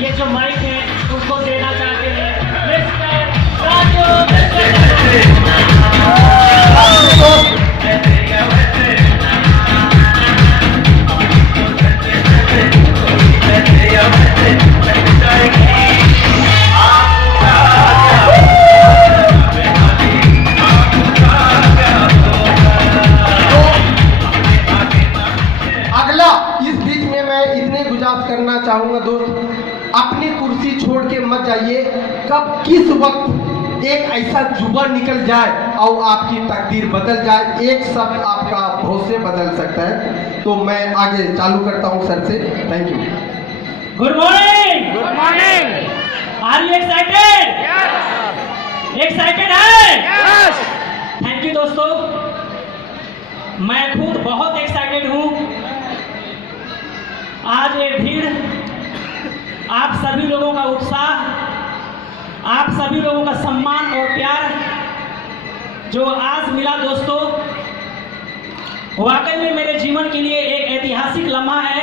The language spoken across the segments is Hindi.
ये जो माइक है उसको देना चाहते हैं मिस्टर राजू। करना चाहूंगा दोस्त, अपनी कुर्सी छोड़ के मत जाइए। कब किस वक्त एक ऐसा जुबा निकल जाए और आपकी तकदीर बदल जाए, एक शब्द आपका भरोसे बदल सकता है। तो मैं आगे चालू करता हूं सर से। Thank you. Good morning. Good morning. Are you excited? Excited है? यस। थैंक यू दोस्तों, मैं खुद बहुत एक्साइटेड हूं। आज ये भीड़, आप सभी लोगों का उत्साह, आप सभी लोगों का सम्मान और प्यार जो आज मिला दोस्तों, वाकई में मेरे जीवन के लिए एक ऐतिहासिक लम्हा है,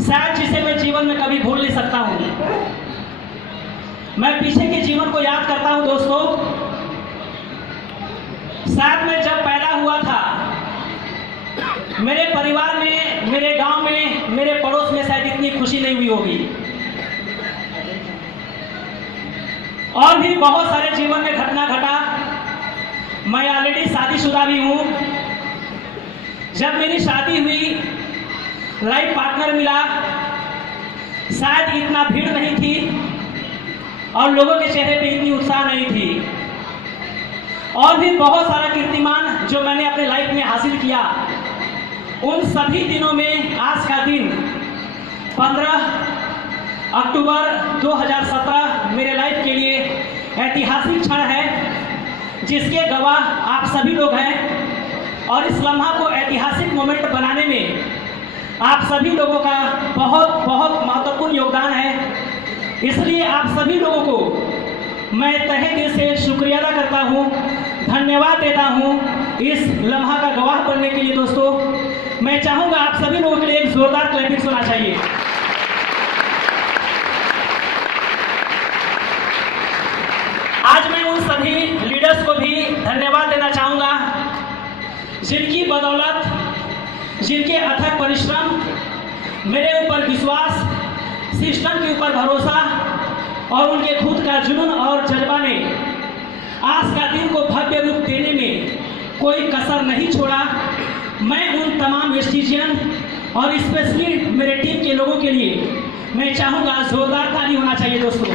शायद जिसे मैं जीवन में कभी भूल नहीं सकता हूँ। मैं पीछे के जीवन को याद करता हूँ दोस्तों, शायद मैं जब पैदा हुआ था, मेरे परिवार में, मेरे गांव में, मेरे पड़ोस में शायद इतनी खुशी नहीं हुई होगी। और भी बहुत सारे जीवन में घटना घटा। मैं ऑलरेडी शादीशुदा भी हूँ। जब मेरी शादी हुई, लाइफ पार्टनर मिला, शायद इतना भीड़ नहीं थी और लोगों के चेहरे पे इतनी उत्साह नहीं थी। और भी बहुत सारा कीर्तिमान जो मैंने अपने लाइफ में हासिल किया, उन सभी दिनों में आज का दिन 15 अक्टूबर 2017 मेरे लाइफ के लिए ऐतिहासिक क्षण है, जिसके गवाह आप सभी लोग हैं। और इस लम्हा को ऐतिहासिक मोमेंट बनाने में आप सभी लोगों का बहुत बहुत महत्वपूर्ण योगदान है। इसलिए आप सभी लोगों को मैं तहे दिल से शुक्रिया अदा करता हूँ, धन्यवाद देता हूँ इस लम्हा का गवाह बनने के लिए। दोस्तों, मैं चाहूँगा आप सभी लोगों के लिए एक जोरदार क्लैपिंग होना चाहिए। आज मैं उन सभी लीडर्स को भी धन्यवाद देना चाहूँगा जिनकी बदौलत, जिनके अथक परिश्रम, मेरे ऊपर विश्वास, सिस्टम के ऊपर भरोसा और उनके खुद का जुनून और जज्बा ने आज का दिन को भव्य रूप देने में कोई कसर नहीं छोड़ा। मैं उन तमाम वेस्टिजियन और स्पेशली मेरे टीम के लोगों के लिए मैं चाहूँगा जोरदार ताली होना चाहिए दोस्तों।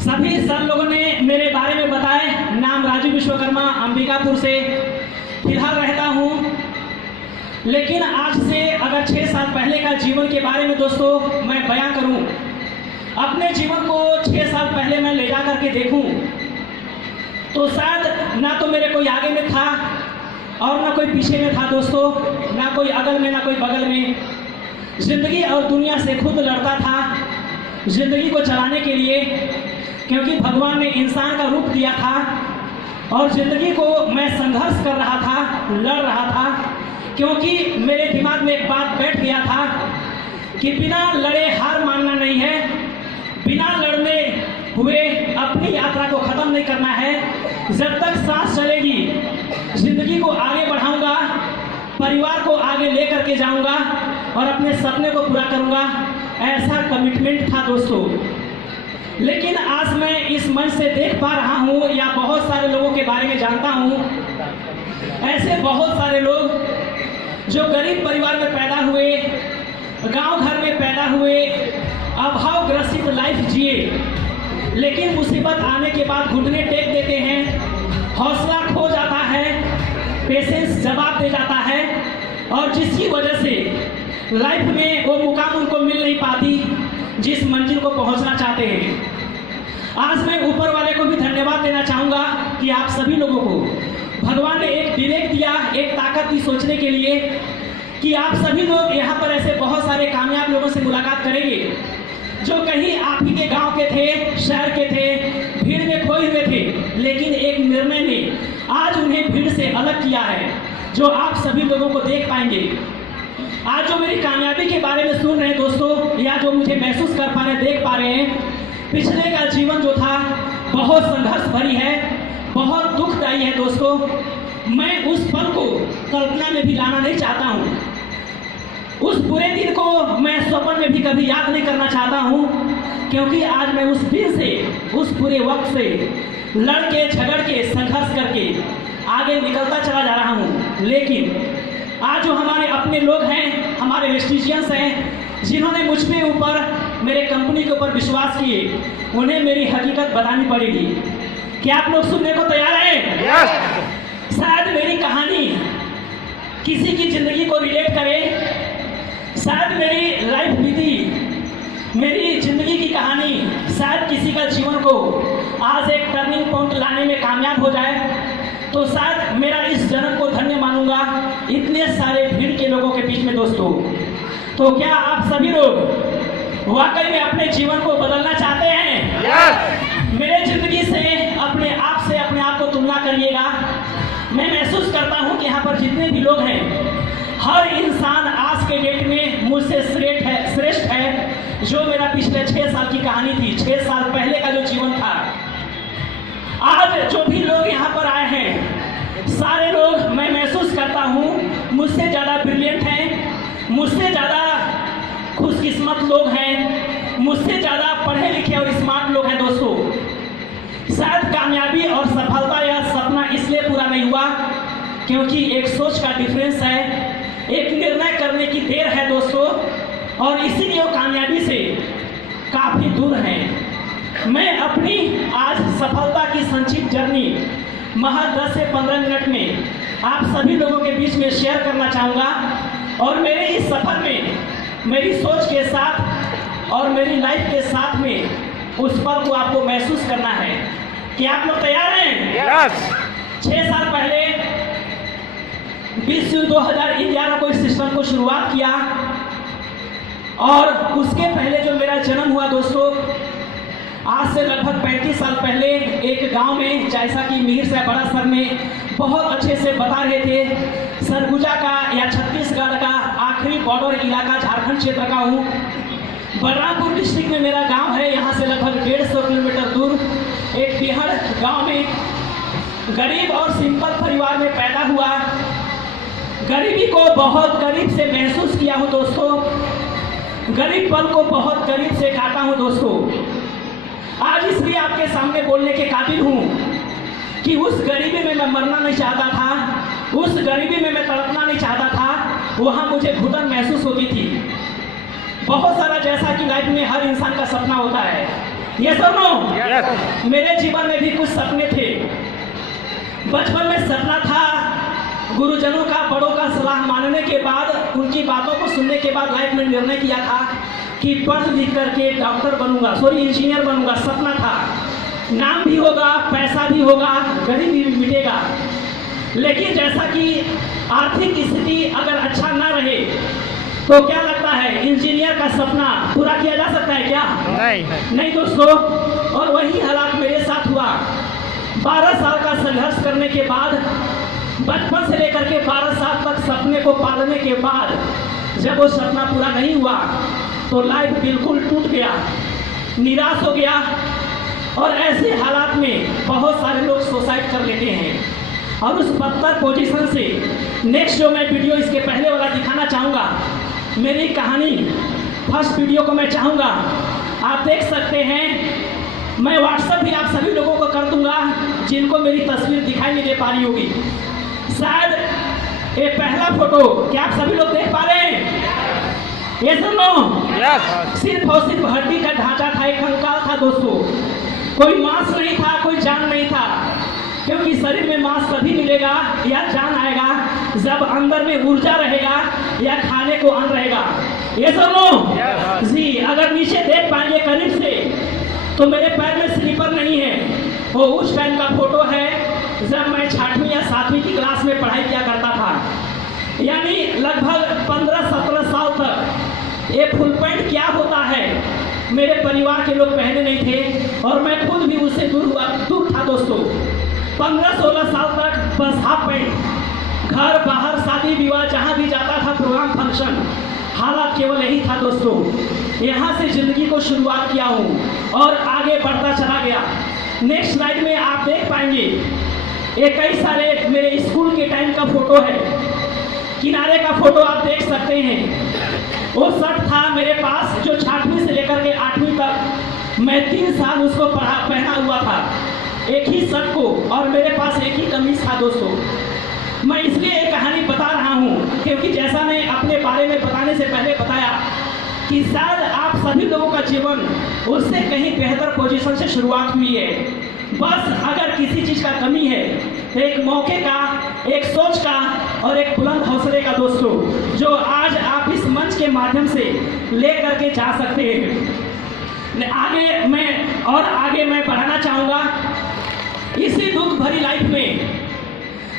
सभी सर लोगों ने मेरे बारे में बताए। नाम राजू विश्वकर्मा, अंबिकापुर से फिलहाल रहता हूँ। लेकिन आज से अगर 6 साल पहले का जीवन के बारे में दोस्तों मैं बयां करूं, अपने जीवन को 6 साल पहले मैं ले जा करके देखूं, तो शायद ना तो मेरे कोई आगे में था और ना कोई पीछे में था दोस्तों, ना कोई अगल में ना कोई बगल में। जिंदगी और दुनिया से खुद लड़ता था जिंदगी को चलाने के लिए, क्योंकि भगवान ने इंसान का रूप दिया था। और जिंदगी को मैं संघर्ष कर रहा था, लड़ रहा था, क्योंकि मेरे दिमाग में एक बात बैठ गया था कि बिना लड़े हार मानना नहीं है, बिना लड़ने हुए अपनी यात्रा को ख़त्म नहीं करना है। जब तक सांस चलेगी जिंदगी को आगे बढ़ाऊंगा, परिवार को आगे ले करके जाऊंगा और अपने सपने को पूरा करूंगा, ऐसा कमिटमेंट था दोस्तों। लेकिन आज मैं इस मंच से देख पा रहा हूँ, या बहुत सारे लोगों के बारे में जानता हूँ, ऐसे बहुत सारे लोग जो गरीब परिवार में पैदा हुए, गांव घर में पैदा हुए, अभाव ग्रसित लाइफ जिए, लेकिन मुसीबत आने के बाद घुटने टेक देते हैं, हौसला खो जाता है, पेशेंस जवाब दे जाता है, और जिसकी वजह से लाइफ में वो मुकाम उनको मिल नहीं पाती जिस मंजिल को पहुंचना चाहते हैं। आज मैं ऊपर वाले को भी धन्यवाद देना चाहूँगा कि आप सभी लोगों को भगवान ने एक विवेक दिया, एक ताकत दी सोचने के लिए कि आप सभी लोग यहाँ पर ऐसे बहुत सारे कामयाब लोगों से मुलाकात करेंगे जो कहीं आप ही के गांव के थे, शहर के थे, भीड़ में खोए हुए थे, लेकिन एक निर्णय ने आज उन्हें भीड़ से अलग किया है। जो आप सभी लोगों को देख पाएंगे। आज जो मेरी कामयाबी के बारे में सुन रहे हैं दोस्तों, या जो मुझे महसूस कर पा रहे हैं, देख पा रहे हैं, पिछले का जीवन जो था बहुत संघर्ष भरी है, बहुत दुखदायी है दोस्तों। मैं उस पल को कल्पना में भी लाना नहीं चाहता हूँ, उस बुरे दिन को मैं स्वप्न में भी कभी याद नहीं करना चाहता हूँ, क्योंकि आज मैं उस दिन से, उस पूरे वक्त से लड़ के झगड़ के संघर्ष करके आगे निकलता चला जा रहा हूँ। लेकिन आज जो हमारे अपने लोग हैं, हमारे वेस्टिजियंस हैं, जिन्होंने मुझ पे ऊपर, मेरे कंपनी के ऊपर विश्वास किए, उन्हें मेरी हकीकत बतानी पड़ेगी। क्या आप लोग सुनने को तैयार हैं? यस। शायद मेरी कहानी किसी की जिंदगी को रिलेट करे, शायद मेरी लाइफ बीती, मेरी जिंदगी की कहानी शायद किसी का जीवन को आज एक टर्निंग पॉइंट लाने में कामयाब हो जाए, तो शायद मेरा इस जन्म को धन्य मानूंगा इतने सारे भीड़ के लोगों के बीच में दोस्तों। तो क्या आप सभी लोग वाकई में अपने जीवन को बदलना चाहते हैं? यस। मेरे जिंदगी से अपने आप को तुलना करिएगा। मैं महसूस करता हूं कि यहाँ पर जितने भी लोग हैं, हर इंसान आज के डेट में मुझसे श्रेष्ठ है। जो मेरा पिछले 6 साल की कहानी थी, 6 साल पहले का जो जीवन था, आज जो भी लोग यहाँ पर आए हैं, सारे लोग मैं महसूस करता हूँ मुझसे ज़्यादा ब्रिलियंट हैं, मुझसे ज़्यादा खुशकिस्मत लोग हैं, मुझसे ज़्यादा पढ़े लिखे और स्मार्ट लोग हैं दोस्तों। शायद कामयाबी और सफलता या सपना इसलिए पूरा नहीं हुआ क्योंकि एक सोच का डिफरेंस है, एक निर्णय करने की देर है दोस्तों, और इसीलिए वो कामयाबी से काफ़ी दूर हैं। मैं अपनी आज सफलता की संक्षिप्त जर्नी महज 10 से 15 मिनट में आप सभी लोगों के बीच में शेयर करना चाहूँगा, और मेरे इस सफर में मेरी सोच के साथ और मेरी लाइफ के साथ में उस पल को आपको महसूस करना है। क्या आप लोग तैयार हैं? यस। 6 साल पहले 20 जून 2011 को इस सिस्टम को शुरुआत किया, और उसके पहले जो मेरा जन्म हुआ दोस्तों, आज से लगभग 35 साल पहले एक गांव में, जैसा कि मिहिर साहब बड़ा सर ने बहुत अच्छे से बता रहे थे, सरगुजा का या छत्तीसगढ़ का आखिरी बॉर्डर इलाका झारखंड क्षेत्र का हूँ। बलरामपुर डिस्ट्रिक्ट में मेरा गांव है, यहाँ से लगभग 150 किलोमीटर दूर एक बिहार गांव में गरीब और सिंपल परिवार में पैदा हुआ। गरीबी को बहुत करीब से महसूस किया हूँ दोस्तों, गरीब पल को बहुत करीब से काटा हूँ दोस्तों। आज इसलिए आपके सामने बोलने के काबिल हूँ कि उस गरीबी में मैं मरना नहीं चाहता था, उस गरीबी में मैं तड़पना नहीं चाहता था, वहाँ मुझे घुटन महसूस होती थी। बहुत सारा, जैसा कि लाइफ में हर इंसान का सपना होता है, ये सुनो, मेरे जीवन में भी कुछ सपने थे। बचपन में सपना था, गुरुजनों का, बड़ों का सलाह मानने के बाद, उनकी बातों को सुनने के बाद लाइफ में निर्णय किया था कि पढ़ लिख करके डॉक्टर बनूंगा, इंजीनियर बनूंगा। सपना था, नाम भी होगा, पैसा भी होगा, गरीबी भी मिटेगा। लेकिन जैसा कि आर्थिक स्थिति अगर अच्छा ना रहे तो क्या लगता है इंजीनियर का सपना पूरा किया जा सकता है क्या? नहीं दोस्तों। और वही हालात मेरे साथ हुआ। 12 साल का संघर्ष करने के बाद, बचपन से लेकर के 12 साल तक सपने को पालने के बाद, जब वो सपना पूरा नहीं हुआ तो लाइफ बिल्कुल टूट गया, निराश हो गया। और ऐसे हालात में बहुत सारे लोग सुसाइड कर लेते हैं। और उस बदतर पोजीशन से नेक्स्ट जो मैं वीडियो इसके पहले वाला दिखाना चाहूँगा, मेरी कहानी फर्स्ट वीडियो को मैं चाहूँगा आप देख सकते हैं। मैं व्हाट्सएप भी आप सभी लोगों को कर दूंगा जिनको मेरी तस्वीर दिखाई नहीं दे पा रही होगी। शायद ये पहला फोटो, क्या आप सभी लोग देख पा रहे हैं? ये सुनो, सिर्फ और सिर्फ हड्डी का ढांचा था, एक कंकाल था दोस्तों। कोई मांस नहीं था, कोई जान नहीं था, क्योंकि शरीर में मांस तभी मिलेगा या जान आएगा जब अंदर में ऊर्जा रहेगा या खाने को अन्न रहेगा। ये सुनो जी, अगर नीचे देख पाएंगे करीब से तो मेरे पैर में स्लीपर नहीं है। वो उस टाइम का फोटो है जब मैं 6वीं या 7वीं की क्लास में पढ़ाई किया करता था। यानी लगभग 15-17 साल तक ये फुल पैंट क्या होता है मेरे परिवार के लोग पहने नहीं थे, और मैं खुद भी उससे दूर था दोस्तों। 15-16 साल तक बस हाफ पैंट, घर बाहर विवाह जहाँ भी जाता था, प्रोग्राम फंक्शन, हालात केवल यही था दोस्तों। यहाँ से ज़िंदगी को शुरुआत किया हूँ और आगे बढ़ता चला गया। नेक्स्ट स्लाइड में आप देख पाएंगे ये कई सारे मेरे स्कूल के टाइम का फोटो है। किनारे का फोटो आप देख सकते हैं। वो शर्ट था मेरे पास जो 6वीं से लेकर के 8वीं तक मैं 3 साल उसको पहना हुआ था, एक ही शर्ट को, और मेरे पास एक ही कमीज था दोस्तों। मैं इसलिए एक कहानी बता रहा हूँ क्योंकि जैसा मैं अपने बारे में बताने से पहले बताया कि शायद आप सभी लोगों का जीवन उससे कहीं बेहतर पोजीशन से शुरुआत हुई है। बस अगर किसी चीज़ का कमी है तो एक मौके का, एक सोच का और एक बुलंद हौसले का दोस्तों, जो आज आप इस मंच के माध्यम से ले करके जा सकते हैं। आगे मैं बढ़ाना चाहूँगा। इसी दुख भरी लाइफ में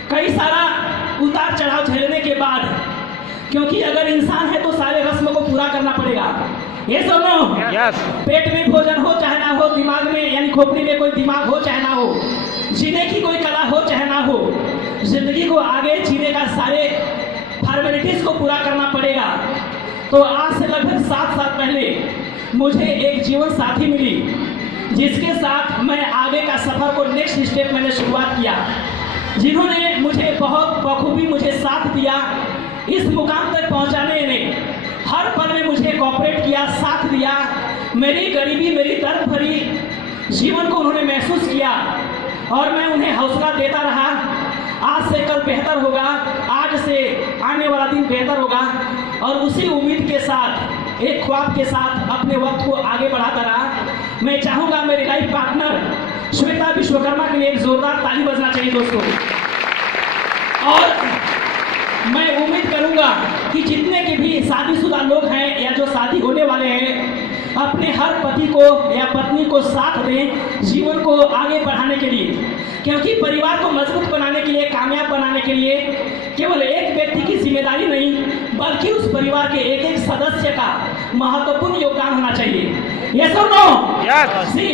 कई सारा उतार चढ़ाव झेलने के बाद, क्योंकि अगर इंसान है तो सारे रस्म को पूरा करना पड़ेगा। ये सुनो, पेट में भोजन हो चाहे ना हो, दिमाग में यानी खोपड़ी में कोई दिमाग हो चाहे ना हो, जीने की कोई कला हो चाहे ना हो, जिंदगी को आगे जीने का सारे फॉर्मेलिटीज को पूरा करना पड़ेगा। तो आज से लगभग 7 साल पहले मुझे एक जीवन साथी मिली जिसके साथ मैं आगे का सफर को नेक्स्ट स्टेप मैंने शुरुआत किया, जिन्होंने मुझे बहुत बखूबी मुझे साथ दिया। इस मुकाम तक पहुंचाने में हर पल में मुझे कोऑपरेट किया, साथ दिया। मेरी गरीबी, मेरी दर्द भरी जीवन को उन्होंने महसूस किया और मैं उन्हें हौसला देता रहा। आज से कल बेहतर होगा, आज से आने वाला दिन बेहतर होगा, और उसी उम्मीद के साथ, एक ख्वाब के साथ अपने वक्त को आगे बढ़ाता रहा। मैं चाहूँगा मेरे लाइफ पार्टनर श्वेता विश्वकर्मा के लिए एक जोरदार ताली बजना चाहिए दोस्तों। और मैं उम्मीद करूंगा कि जितने के भी शादीशुदा लोग हैं या जो शादी होने वाले हैं, अपने हर पति को या पत्नी को साथ दें जीवन को आगे बढ़ाने के लिए, क्योंकि परिवार को मजबूत बनाने के लिए, कामयाब बनाने के लिए केवल एक व्यक्ति की जिम्मेदारी नहीं, बल्कि उस परिवार के एक एक सदस्य का महत्वपूर्ण योगदान होना चाहिए। ये सुनो जी,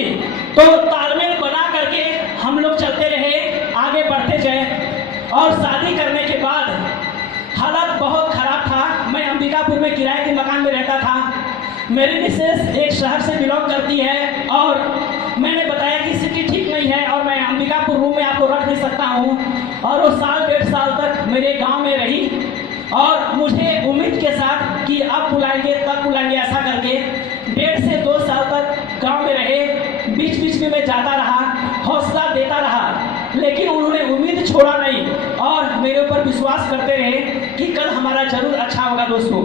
तो तालमेल बना करके हम लोग चलते रहे, आगे बढ़ते जाए। और शादी करने के बाद हालात बहुत खराब था। मैं अंबिकापुर में किराए के मकान में रहता था। मेरी मिसेस एक शहर से बिलोंग करती है और मैंने बताया कि स्थिति ठीक नहीं है और मैं अंबिकापुर रूम में आपको रख नहीं सकता हूँ। और वो 1.5 साल तक मेरे गांव में रही और मुझे उम्मीद के साथ कि अब बुलाएंगे तब बुलाएंगे ऐसा करके 1.5 से 2 साल तक गांव में रहे। बीच बीच में मैं जाता रहा, हौसला देता रहा, लेकिन उन्होंने उम्मीद छोड़ा नहीं और मेरे ऊपर विश्वास करते रहे कि कल हमारा जरूर अच्छा होगा दोस्तों।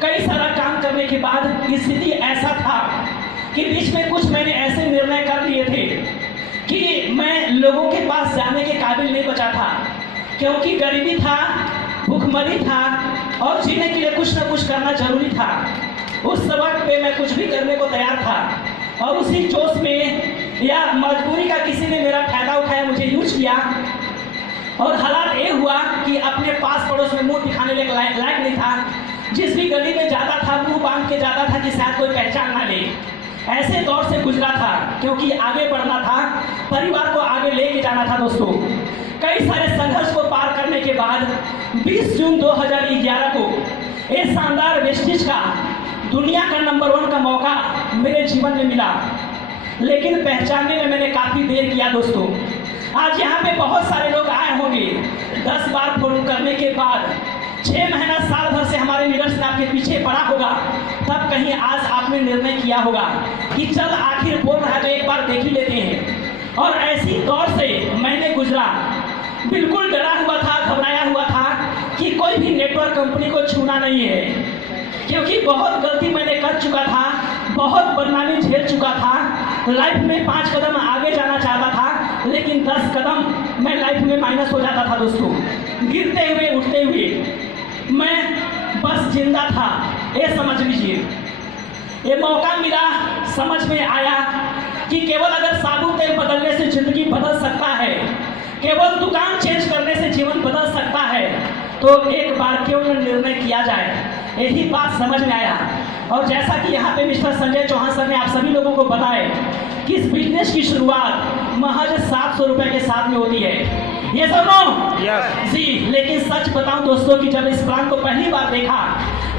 कई सारा काम करने के बाद स्थिति ऐसा था कि बीच में कुछ मैंने ऐसे निर्णय कर लिए थे कि मैं लोगों के पास जाने के काबिल नहीं बचा था, क्योंकि गरीबी था, भूखमरी था और जीने के लिए कुछ ना कुछ करना जरूरी था। उस वक्त पे मैं कुछ भी करने को तैयार था और उसी जोश में या मजबूरी का किसी ने मेरा फायदा उठाया, मुझे यूज किया और हालात ये हुआ कि अपने पास पड़ोस में मुंह दिखाने लायक नहीं था। जिस भी गली में जाता था मुंह बांध के जाता था कि शायद कोई पहचान ना ले। ऐसे दौर से गुजरा था क्योंकि आगे बढ़ना था, परिवार को आगे लेके जाना था दोस्तों। कई सारे संघर्ष को पार करने के बाद 20 जून 2011 को एक शानदार वेस्टिज का दुनिया का नंबर 1 का मौका मेरे जीवन में मिला, लेकिन पहचानने में मैंने काफ़ी देर किया दोस्तों। आज यहाँ पे बहुत सारे लोग आए होंगे, 10 बार फोन करने के बाद 6 महीना साल भर से हमारे निदर्शन आपके पीछे पड़ा होगा, तब कहीं आज आपने निर्णय किया होगा कि चल आखिर बोल रहा है तो एक बार देख ही लेते हैं। और ऐसी दौर से मैंने गुजरा, बिल्कुल डरा हुआ था, घबराया हुआ था कि कोई भी नेटवर्क कंपनी को छूना नहीं है, क्योंकि बहुत गलती मैंने कर चुका था, बहुत बदनामी झेल चुका था। लाइफ में 5 कदम आगे जाना चाहता था, लेकिन 10 कदम मैं लाइफ में माइनस हो जाता था दोस्तों। गिरते हुए उठते हुए मैं बस जिंदा था, ये समझ लीजिए। ये मौका मिला, समझ में आया कि केवल अगर साबुन तेल बदलने से जिंदगी बदल सकता है, केवल दुकान चेंज करने से जीवन बदल सकता है, तो एक बार क्यों न निर्णय किया जाए। यही बात समझ में आया। और जैसा कि यहाँ पे मिस्टर संजय चौहान सर ने आप सभी लोगों को बताया कि इस बिजनेस की शुरुआत महज 700 रुपये के साथ में होती है। ये सुनो Yes. जी। लेकिन सच बताऊं दोस्तों कि जब इस प्लान को पहली बार देखा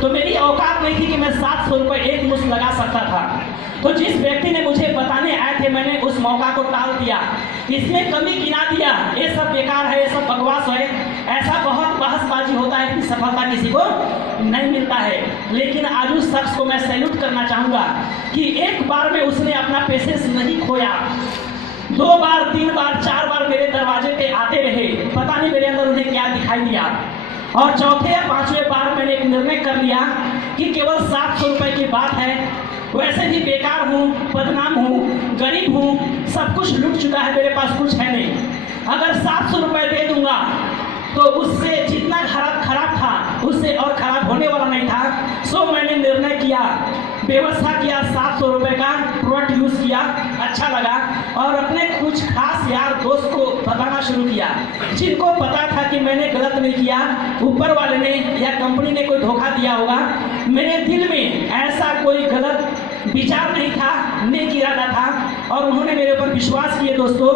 तो मेरी औकात नहीं थी कि मैं 700 रुपये एक मुश्त लगा सकता था। तो जिस व्यक्ति ने मुझे बताने आए थे, मैंने उस मौका को टाल दिया, इसमें कमी गिना दिया। ये सब बेकार है, ये सब बकवास है, ऐसा बहुत बहसबाजी होता है कि सफलता किसी को नहीं मिलता है। लेकिन आज उस शख्स को मैं सैल्यूट करना चाहूँगा कि एक बार में उसने अपना पेशेंस नहीं खोया। 2 बार 3 बार 4 बार मेरे दरवाजे पे आते रहे, पता नहीं मेरे अंदर उन्हें क्या दिखाई दिया। और चौथे या 5वें बार मैंने एक निर्णय कर लिया कि केवल 700 रुपये की बात है, वैसे भी बेकार हूँ, बदनाम हूँ, गरीब हूँ, सब कुछ लूट चुका है, मेरे पास कुछ है नहीं। अगर 700 रुपये दे दूंगा तो उससे जितना खराब था उससे और खराब होने वाला नहीं था। सो मैंने निर्णय किया, व्यवस्था किया, 700 रुपये का प्रोडक्ट यूज़ किया, अच्छा लगा और अपने कुछ खास यार दोस्त को बताना शुरू किया, जिनको पता था कि मैंने गलत नहीं किया, ऊपर वाले ने या कंपनी ने कोई धोखा दिया होगा। मेरे दिल में ऐसा कोई गलत विचार नहीं था, नेक इरादा था और उन्होंने मेरे ऊपर विश्वास किए। दोस्तों,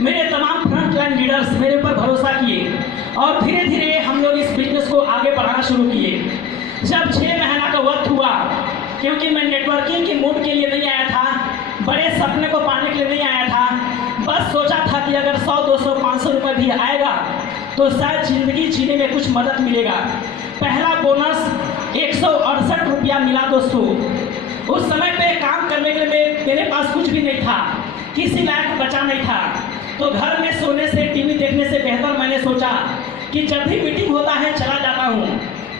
मेरे तमाम फ्रंट लाइन लीडर्स मेरे ऊपर भरोसा किए और धीरे धीरे हम लोग इस बिजनेस को आगे बढ़ाना शुरू किए। जब 6 महीना का वक्त हुआ, क्योंकि मैं नेटवर्किंग के मूड के लिए नहीं आया था, बड़े सपने को पाने के लिए नहीं आया था, बस सोचा था कि अगर 100 200 500 रुपये भी आएगा तो शायद ज़िंदगी जीने में कुछ मदद मिलेगा। पहला बोनस 168 रुपया मिला दोस्तों। उस समय पे काम करने के लिए मेरे पास कुछ भी नहीं था, किसी लायक बचा नहीं था। तो घर में सोने से, टीवी देखने से बेहतर मैंने सोचा कि जब भी मीटिंग होता है चला जाता हूँ,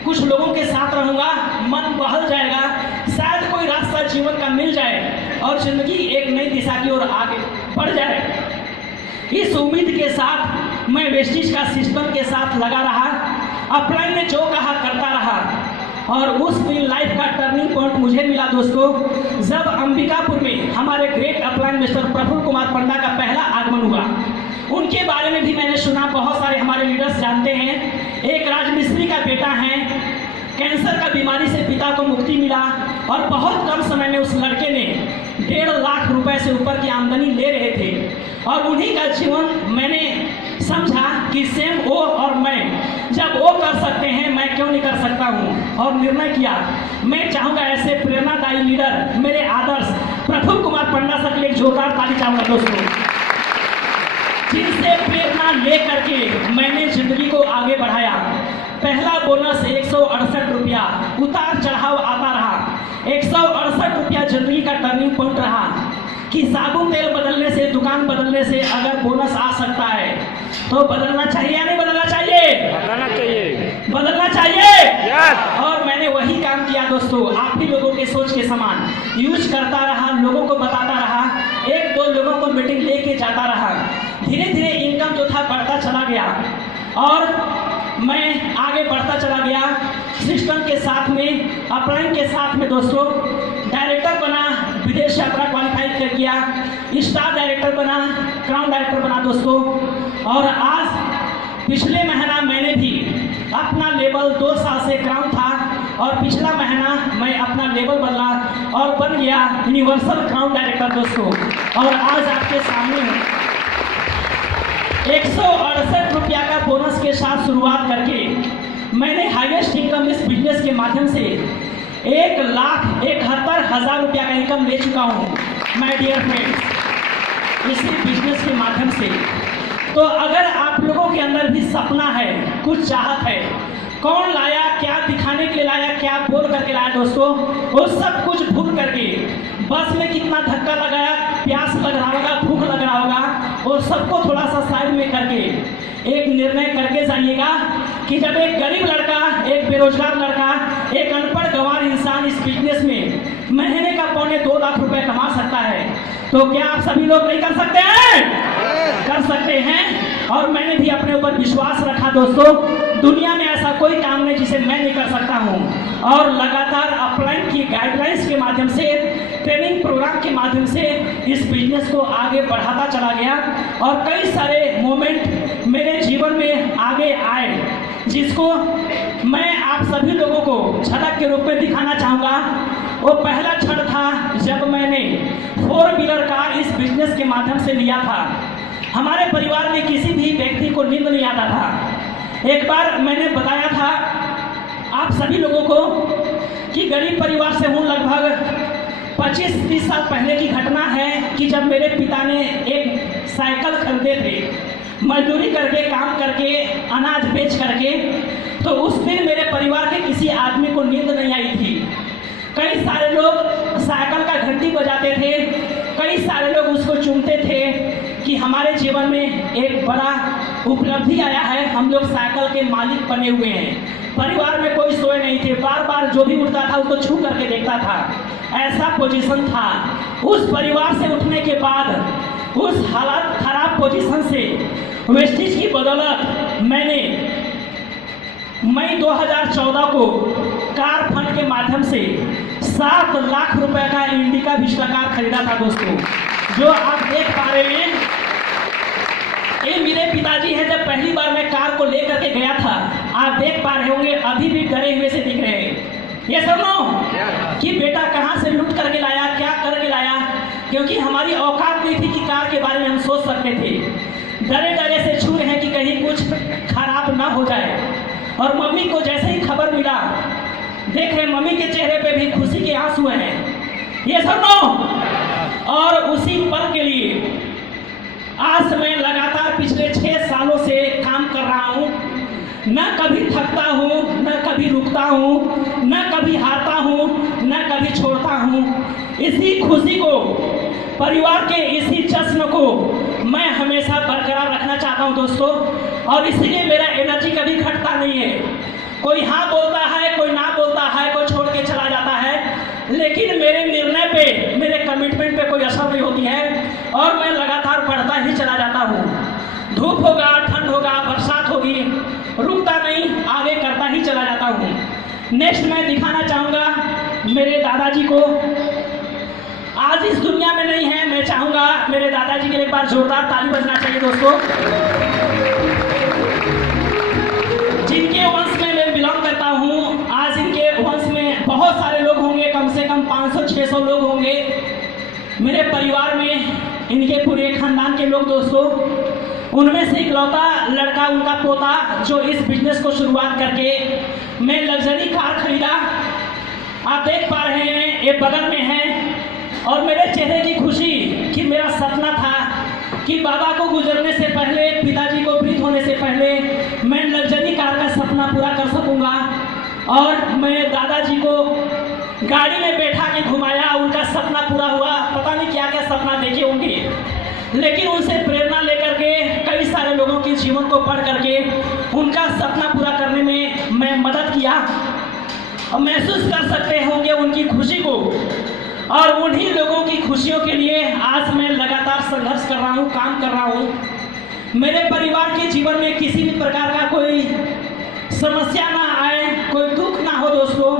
कुछ लोगों के साथ रहूँगा, मन बहल जाएगा, शायद कोई रास्ता जीवन का मिल जाए और ज़िंदगी एक नई दिशा की ओर आगे बढ़ जाए। इस उम्मीद के साथ मैं वेस्टिज का सिस्टम के साथ लगा रहा, अपलाइन ने जो कहा करता रहा और उस दिन लाइफ का टर्निंग पॉइंट मुझे मिला दोस्तों, जब अंबिकापुर में हमारे great upline mister Prafulla Kumar Panda का पहला आगमन हुआ। उनके बारे में भी मैंने सुना, बहुत सारे हमारे लीडर्स जानते हैं। एक राजमिस्त्री का बेटा है, कैंसर का बीमारी से पिता को मुक्ति मिला और बहुत कम समय में उस लड़के ने 1.5 लाख रुपए से ऊपर की आमदनी ले रहे थे और उन्हीं का जीवन मैंने समझा कि सेम वो और मैं, जब वो कर सकते हैं मैं क्यों नहीं कर सकता हूँ, और निर्णय किया मैं चाहूँगा ऐसे प्रेरणादायी लीडर, मेरे आदर्श प्रफुल्ल कुमार पंडा सर के लिए जोरदार ताली चाहूँगा दोस्तों, जिनसे प्रेरणा ले करके मैंने जिंदगी को आगे बढ़ाया। पहला बोनस 168 रुपया, उतार चढ़ाव आता रहा। 168 रुपया जिंदगी का टर्निंग पॉइंट रहा कि साबुन तेल बदलने से, दुकान बदलने से अगर बोनस आ सकता है तो बदलना चाहिए या नहीं बदलना चाहिए? बताना चाहिए, बदलना चाहिए। Yes. और मैंने वही काम किया दोस्तों, आप भी लोगों के सोच के समान यूज करता रहा, लोगों को बताता रहा, 1-2 लोगों को मीटिंग लेके जाता रहा। धीरे धीरे इनकम जो था बढ़ता चला गया और मैं आगे बढ़ता चला गया सिस्टम के साथ में, अपलाइन के साथ में दोस्तों। डायरेक्टर बना, विदेश यात्रा क्वालिफाई कर किया, स्टार डायरेक्टर बना, क्राउन डायरेक्टर बना दोस्तों। और आज पिछले महीना मैंने भी अपना लेवल 2 साल से क्राउन था और पिछला महीना मैं अपना लेवल बदला और बन गया यूनिवर्सल क्राउन डायरेक्टर दोस्तों। और आज आपके सामने हूँ 168 रुपया का बोनस के साथ शुरुआत करके मैंने हाईएस्ट इनकम इस बिजनेस के माध्यम से 1,71,000 रुपया का इनकम ले चुका हूँ माय डियर फ्रेंड्स, इसी बिजनेस के माध्यम से। तो अगर आप लोगों के अंदर भी सपना है, कुछ चाहत है, कौन लाया, क्या दिखाने के लिए लाया, क्या बोल करके लाया दोस्तों, वो सब कुछ भूल करके बस में कितना धक्का लगाया, प्यास लग रहा होगा, भूख लग रहा होगा, वो सबको थोड़ा सा साइड में करके एक निर्णय करके जाइएगा कि जब एक गरीब लड़का, एक बेरोजगार लड़का, एक अनपढ़ गंवार इंसान इस बिजनेस में महीने का 2.25 लाख रुपए कमा सकता है, तो क्या आप सभी लोग नहीं कर सकते हैं? कर सकते हैं। और मैंने भी अपने ऊपर विश्वास रखा दोस्तों, दुनिया में ऐसा कोई काम नहीं जिसे मैं नहीं कर सकता हूँ। और लगातार अपलाइन की गाइडलाइंस के माध्यम से, ट्रेनिंग प्रोग्राम के माध्यम से इस बिजनेस को आगे बढ़ाता चला गया और कई सारे मोमेंट मेरे जीवन में आगे आए, जिसको मैं आप सभी लोगों को झलक के रूप में दिखाना चाहूँगा। वो पहला क्षण था जब मैंने 4 व्हीलर कार इस बिजनेस के माध्यम से लिया था। हमारे परिवार में किसी भी व्यक्ति को नींद नहीं आता था। एक बार मैंने बताया था आप सभी लोगों को कि गरीब परिवार से हूँ, लगभग 25-30 साल पहले की घटना है कि जब मेरे पिता ने एक साइकिल खरीदे थे, मजदूरी करके, काम करके, अनाज बेच करके, तो उस दिन मेरे परिवार के किसी आदमी को नींद नहीं आई थी। कई सारे लोग साइकिल का घंटी बजाते थे, कई सारे लोग उसको चूमते थे कि हमारे जीवन में एक बड़ा उपलब्धि आया है, हम लोग साइकिल के मालिक बने हुए हैं। परिवार में कोई सोए नहीं थे, बार बार जो भी उठता था उसको छू करके देखता था, ऐसा पोजीशन था। उस परिवार से उठने के बाद, उस हालात खराब पोजीशन से वेस्टिज की बदौलत मैंने मई 2014 को कार फंड के माध्यम से 7 लाख रुपए का इंडिका विस्टा कार खरीदा था दोस्तों, जो आप देख पा रहे हैं। ये मेरे पिताजी हैं। जब पहली बार मैं कार को लेकर के गया था, आप देख पा रहे होंगे, अभी भी डरे हुए से दिख रहे हैं। ये सुनो कि बेटा कहाँ से लूट करके लाया, क्या करके लाया, क्योंकि हमारी औकात नहीं थी कि कार के बारे में हम सोच सकते थे। डरे डरे से छू रहे हैं कि कहीं कुछ खराब ना हो जाए। और मम्मी को जैसे ही खबर मिला, देख रहे मम्मी के चेहरे पे भी खुशी के आंसू हैं। ये सुनो, और उसी पल के लिए आज मैं लगातार पिछले 6 सालों से काम कर रहा हूँ। न कभी थकता हूँ, न कभी रुकता हूँ, न कभी हारता हूँ, न कभी छोड़ता हूँ। इसी खुशी को, परिवार के इसी जश्न को मैं हमेशा बरकरार रखना चाहता हूँ दोस्तों, और इसीलिए मेरा एनर्जी कभी घटता नहीं है। कोई हाँ बोलता है, कोई ना बोलता है, कोई छोड़ के चला जाता है, लेकिन मेरे निर्णय पे, मेरे कमिटमेंट पे कोई असर नहीं होती है, और मैं लगातार बढ़ता ही चला जाता हूँ। धूप होगा, ठंड होगा, बरसात होगी, रुकता नहीं, आगे करता ही चला जाता हूँ। नेक्स्ट मैं दिखाना चाहूँगा मेरे दादाजी को। आज इस दुनिया में नहीं है, मैं चाहूँगा मेरे दादाजी के लिए एक बार जोरदार ताली बजना चाहिए दोस्तों, जिनके वंश में मैं बिलोंग करता हूँ। आज इनके वंश में बहुत सारे लोग होंगे, कम से कम 500-600 लोग होंगे मेरे परिवार में, इनके पूरे खानदान के लोग दोस्तों। उनमें से इकलौता लड़का, उनका पोता, जो इस बिजनेस को शुरुआत करके मैं लग्जरी कार खरीदा। आप देख पा रहे हैं, ये बगल में है। और मेरे चेहरे की खुशी कि मेरा सपना था कि बाबा को गुजरने से पहले, पिताजी को मृत होने से पहले मैं लग्जरी कार का सपना पूरा कर सकूंगा। और मैं दादाजी को गाड़ी में बैठा के घुमाया, उनका सपना पूरा हुआ। पता नहीं क्या क्या सपना देखे होंगे, लेकिन उनसे प्रेरणा लेकर के, कई सारे लोगों के जीवन को पढ़ करके उनका सपना पूरा करने में मैं मदद किया। और महसूस कर सकते होंगे उनकी खुशी को, और उन्हीं लोगों की खुशियों के लिए आज मैं लगातार संघर्ष कर रहा हूँ, काम कर रहा हूँ। मेरे परिवार के जीवन में किसी भी प्रकार का कोई समस्या ना आए, कोई दुख ना हो दोस्तों,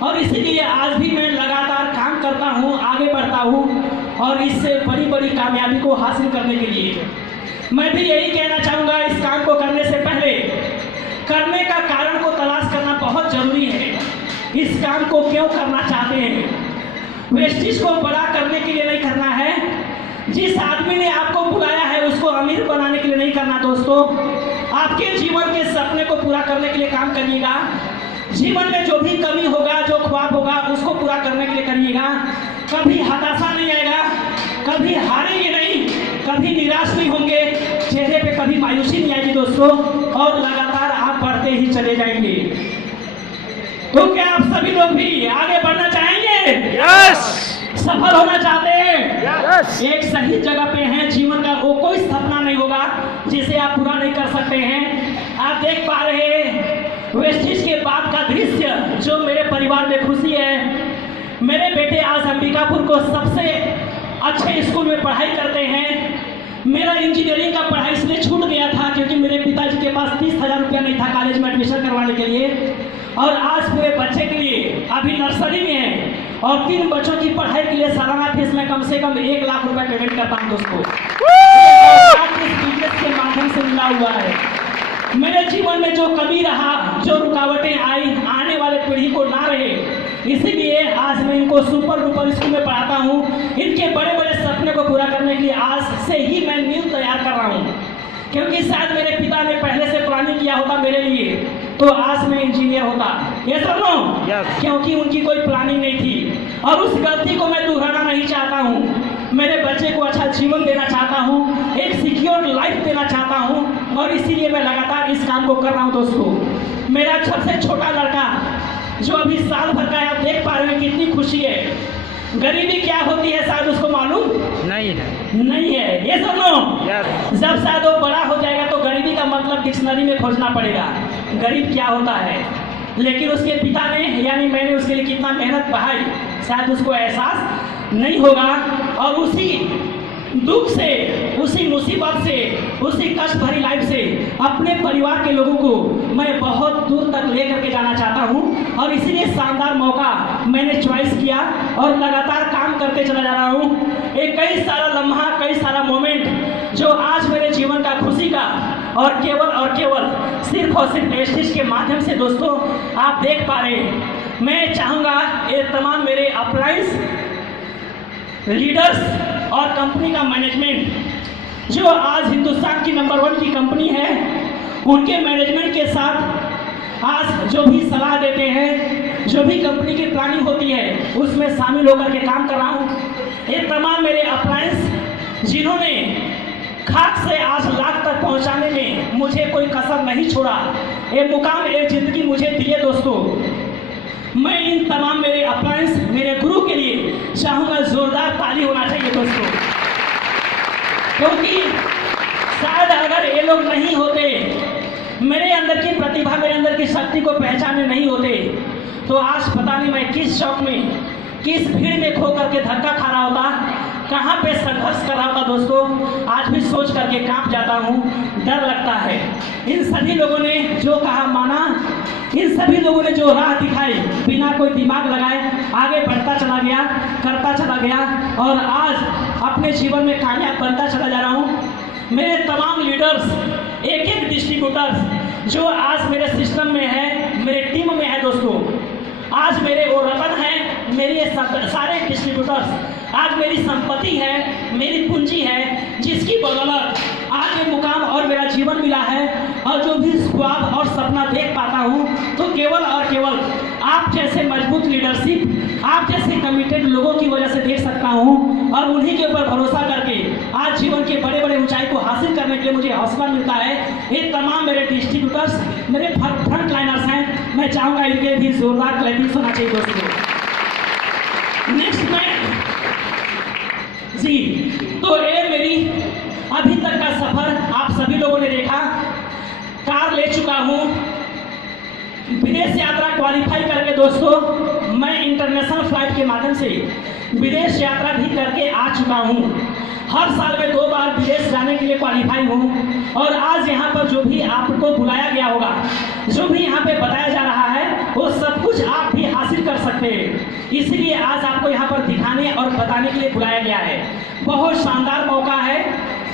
और इसीलिए आज भी मैं लगातार काम करता हूँ, आगे बढ़ता हूँ, और इससे बड़ी बड़ी कामयाबी को हासिल करने के लिए मैं भी यही कहना चाहूँगा। इस काम को करने से पहले करने का कारण को तलाश करना बहुत जरूरी है। इस काम को क्यों करना चाहते हैं? वेस्टिज को बड़ा करने के लिए नहीं करना है। जिस आदमी ने आपको बुलाया है उसको अमीर बनाने के लिए नहीं करना दोस्तों। आपके जीवन के सपने को पूरा करने के लिए काम करिएगा। जीवन में जो भी कमी होगा, जो ख्वाब होगा, उसको पूरा करने के लिए करिएगा। कभी हताशा नहीं आएगा, कभी हारेंगे नहीं, कभी निराश नहीं होंगे, चेहरे पे कभी मायूसी नहीं आएगी दोस्तों, और लगातार आप बढ़ते ही चले जाएंगे। तो क्या आप सभी लोग भी आगे बढ़ना चाहेंगे? यस। सफल होना चाहते हैं? यस। एक सही जगह पे हैं। जीवन का वो कोई सपना नहीं होगा जिसे आप पूरा नहीं कर सकते हैं। आप देख पा रहे हैं वेस्टिज के बाद का दृश्य, जो मेरे परिवार में खुशी है। मेरे बेटे आज अंबिकापुर को सबसे अच्छे स्कूल में पढ़ाई करते हैं। मेरा इंजीनियरिंग का पढ़ाई इसलिए छूट गया था क्योंकि मेरे पिताजी के पास 30,000 रुपया नहीं था कॉलेज में एडमिशन करवाने के लिए, और आज पूरे बच्चे के लिए अभी नर्सरी में है, और 3 बच्चों की पढ़ाई के लिए सालाना फीस में कम से कम 1 लाख रुपए पेमेंट करता हूँ दोस्तों। इस बिजनेस के माध्यम से मिला हुआ है। मेरे जीवन में जो कमी रहा, जो रुकावटें आई, आने वाले पीढ़ी को ना रहे, इसीलिए आज मैं इनको सुपर डुपर स्कूल में पढ़ाता हूँ। इनके बड़े बड़े सपने को को पूरा करने के लिए आज से ही मैं नींव तैयार कर रहा हूँ, क्योंकि शायद मेरे पिता ने पहले से प्लानिंग किया होता मेरे लिए तो आज मैं इंजीनियर होता। ये सब लो, Yes. क्योंकि उनकी कोई प्लानिंग नहीं थी और उस गलती को मैं दोहराना नहीं चाहता हूँ। मेरे बच्चे को अच्छा जीवन देना चाहता हूँ, एक सिक्योर लाइफ देना चाहता हूँ और इसीलिए मैं लगातार इस काम को कर रहा हूँ। दोस्तों, मेरा सबसे छोटा लड़का जो अभी साल भर का है, आप देख पा रहे हैं कितनी खुशी है। गरीबी क्या होती है शायद उसको मालूम नहीं है। नहीं है। ये सुनो, Yes. जब शायद वो बड़ा हो जाएगा तो गरीबी का मतलब डिक्शनरी में खोजना पड़ेगा, गरीब क्या होता है। लेकिन उसके पिता ने यानी मैंने उसके लिए कितना मेहनत बहाई शायद उसको एहसास नहीं होगा और उसी दुख से, उसी मुसीबत से, उसी कष्ट भरी लाइफ से अपने परिवार के लोगों को मैं बहुत दूर तक ले करके जाना चाहता हूं और इसीलिए शानदार मौका मैंने चॉइस किया और लगातार काम करते चला जा रहा हूं। एक कई सारा लम्हा, कई सारा मोमेंट जो आज मेरे जीवन का खुशी का और केवल सिर्फ और सिर्फ एस्टिज के माध्यम से दोस्तों आप देख पा रहे हैं। मैं चाहूँगा ये तमाम मेरे अपलाइंस लीडर्स और कंपनी का मैनेजमेंट जो आज हिंदुस्तान की नंबर 1 की कंपनी है, उनके मैनेजमेंट के साथ आज जो भी सलाह देते हैं, जो भी कंपनी की प्लानिंग होती है उसमें शामिल होकर के काम कर रहा हूँ। ये तमाम मेरे अप्लायंस जिन्होंने खाक से आज लाख तक पहुँचाने में मुझे कोई कसर नहीं छोड़ा, ये मुकाम, ये जिंदगी मुझे दिए दोस्तों। मैं इन तमाम मेरे अप्लायंस, मेरे गुरु के लिए चाहूँगा जोरदार ताली होना चाहिए दोस्तों, क्योंकि शायद अगर ये लोग नहीं होते, मेरे अंदर की प्रतिभा, मेरे अंदर की शक्ति को पहचाने नहीं होते तो आज पता नहीं मैं किस शौक में, किस भीड़ में खो करके धक्का खा रहा होता, कहाँ पे संघर्ष कर रहा होता दोस्तों। आज भी सोच करके कांप जाता हूँ, डर लगता है। इन सभी लोगों ने जो कहा माना, इन सभी लोगों ने जो राह दिखाई बिना कोई दिमाग लगाए आगे बढ़ता चला गया, करता चला गया और आज अपने जीवन में कामयाब बनता चला जा रहा हूँ। मेरे तमाम लीडर्स, एक एक डिस्ट्रीब्यूटर्स जो आज मेरे सिस्टम में है, मेरे टीम में है दोस्तों, आज मेरे वो रतन हैं, मेरे ये सारे डिस्ट्रीब्यूटर्स आज मेरी संपत्ति है, मेरी पूंजी है, जिसकी बदौलत आज ये मुकाम और मेरा जीवन मिला है। और जो भी ख्वाब और सपना देख पाता हूँ तो केवल और केवल आप जैसे मजबूत लीडरशिप, आप जैसे कमिटेड लोगों की वजह से देख सकता हूँ और उन्हीं के ऊपर भरोसा करके आज जीवन के बड़े बड़े ऊंचाई को हासिल करने के लिए मुझे हौसला मिलता है। ये तमाम मेरे डिस्ट्रीब्यूटर्स, मेरे फ्रंट लाइनर्स हैं, मैं चाहूँगा इनके भी जोरदार क्लैपिंग होना चाहिए दोस्तों। नेक्स्ट मैं जी, तो ये मेरी अभी तक का सफर आप सभी लोगों ने देखा। कार ले चुका हूँ, विदेश यात्रा क्वालिफाई करके दोस्तों मैं इंटरनेशनल फ्लाइट के माध्यम से विदेश यात्रा भी करके आ चुका हूँ। हर साल में 2 बार विदेश जाने के लिए क्वालिफाई हूँ और आज यहाँ पर जो भी आपको बुलाया गया होगा, जो भी यहाँ पे बताया जा रहा है वो सब कुछ आप भी हासिल कर सकते हैं। इसलिए आज आपको यहाँ पर दिखाने और बताने के लिए बुलाया गया है। बहुत शानदार मौका है,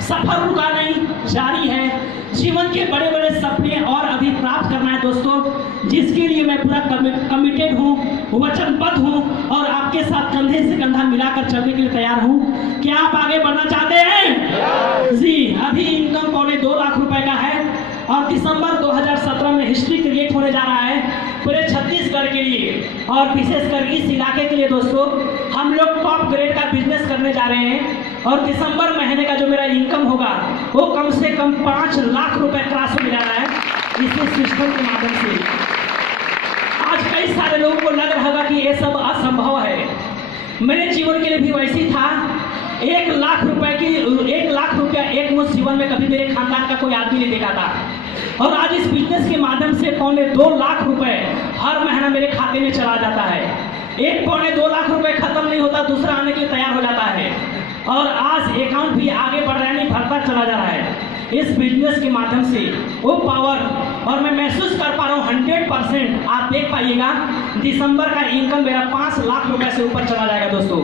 सफर रुका नहीं, जारी है। जीवन के बड़े बड़े सपने और अभी प्राप्त करना है दोस्तों, जिसके लिए मैं पूरा कमिटेड हूँ, वचनबद्ध हूँ और आपके साथ कंधे से कंधा मिलाकर चलने के लिए तैयार हूँ। क्या आप आगे बढ़ना चाहते हैं? जी, अभी इनकम 2.25 लाख रुपए का है और दिसंबर 2017 में हिस्ट्री क्रिएट होने जा रहा है पूरे छत्तीसगढ़ के लिए और विशेषकर इस इलाके के लिए दोस्तों। हम लोग टॉप ग्रेड का बिजनेस करने जा रहे हैं और दिसंबर महीने का जो मेरा इनकम होगा वो कम से कम 5 लाख रुपए क्रॉस होने जा रहा है इसी सिस्टम के माध्यम से। आज कई सारे लोगों को लग रहा होगा कि ये सब असंभव है, मेरे जीवन के लिए भी वैसी था। 1 लाख रुपया एक मुश्त जीवन में कभी मेरे खानदान का कोई आदमी नहीं देखा था और आज इस बिजनेस के माध्यम से 2.25 लाख रुपए हर महीना मेरे खाते में चला जाता है। 1.25 लाख रुपए खत्म नहीं होता, दूसरा आने के लिए तैयार हो जाता है और आज अकाउंट भी आगे बढ़ रहा है, नहीं बढ़ता चला जा रहा है इस बिजनेस के माध्यम से। वो पावर और मैं महसूस कर पा रहा हूँ 100% 100% आप देख पाइएगा दिसंबर का इनकम मेरा 5 लाख रुपए से ऊपर चला जाएगा दोस्तों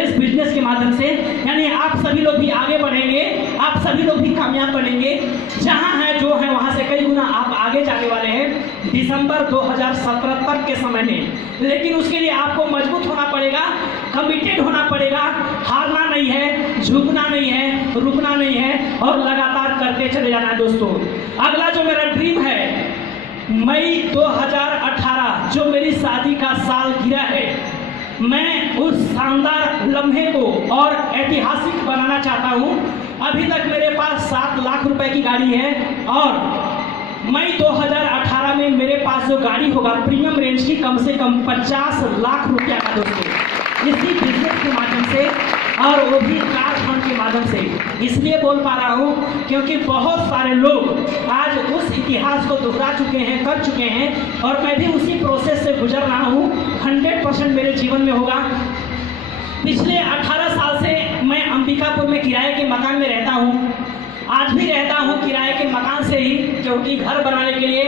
इस बिजनेस के माध्यम से। यानी आप सभी लोग भी आगे बढ़ेंगे, आप सभी लोग भी कामयाब बनेंगे। जहां है जो है वहां से कई गुना आप आगे जाने वाले हैं दिसंबर 2017 तक के समय में। लेकिन उसके लिए आपको मजबूत होना पड़ेगा, कमिटेड होना पड़ेगा, हारना नहीं है, झुकना नहीं है, रुकना नहीं है और लगातार करते चले जाना है दोस्तों। अगला जो मेरा ड्रीम है, मई 2018 जो मेरी शादी का साल गिरा है, मैं उस शानदार लम्हे को और ऐतिहासिक बनाना चाहता हूं। अभी तक मेरे पास 7 लाख रुपए की गाड़ी है और मई 2018 में मेरे पास जो गाड़ी होगा प्रीमियम रेंज की कम से कम 50 लाख रुपया का दोस्तों, इसी बिजनेस के माध्यम से और वो भी कार फंड के माध्यम से। इसलिए बोल पा रहा हूँ क्योंकि बहुत सारे लोग आज उस इतिहास को दोहरा चुके हैं, कर चुके हैं और मैं भी उसी प्रोसेस से गुजर रहा हूँ। 100% मेरे जीवन में होगा। पिछले 18 साल से मैं अंबिकापुर में किराए के मकान में रहता हूँ। आज भी रहता हूँ किराए के मकान से ही, क्योंकि घर बनाने के लिए